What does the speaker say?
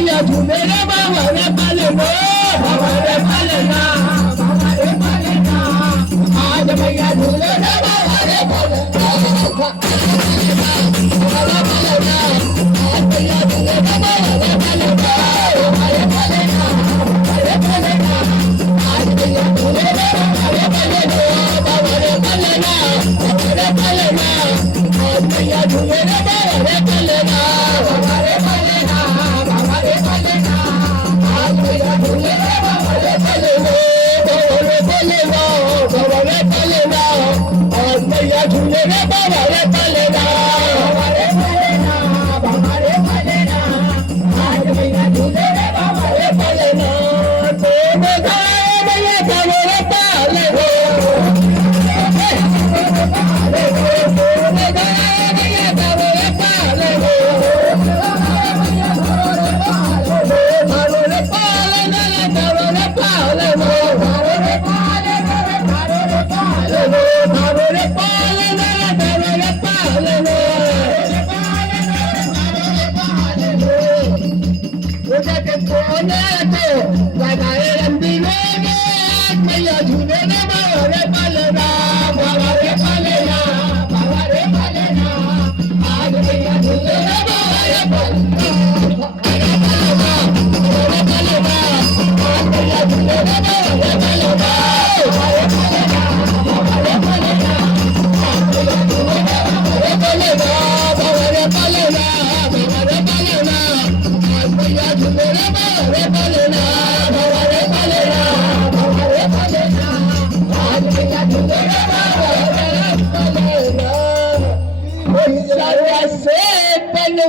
मैया झूले रे बाबा रे पालना बाबा रे पालना बाबा रे पालना आज मैया झूले रे बाबा रे पालना बाबा रे पालना आज मैया झूले रे बाबा रे पालना बाबा रे पालना बाबा रे पालना आज मैया झूले रे बाबा रे पालना बाबा रे पालना बाबा रे पालना आज मैया झूले रे बाबा रे पालना बाबा रे पालना बाबा रे पालना आज मैया झूले रे बाबा रे पालना बाबा रे पालना आज मैया झूले रे बाबा रे पालना बाबा रे पालना बाबा रे पालना आज मैया झूले रे बाबा रे पालना तो बधाई मैया बाबा रे पालना मैया झूले रे बाबा रे पालना बाबा रे पालना बाबा रे पालना आज मैया झूले रे बाबा रे पालना रे पालना आज मैया झूले रे बाबा रे पालना बाबा रे पालना बाबा रे पालना आज मैया झूले रे बाबा रे पालना बाबा रे पालना बाबा रे पालना आज मैया झूले रे बाबा रे पालना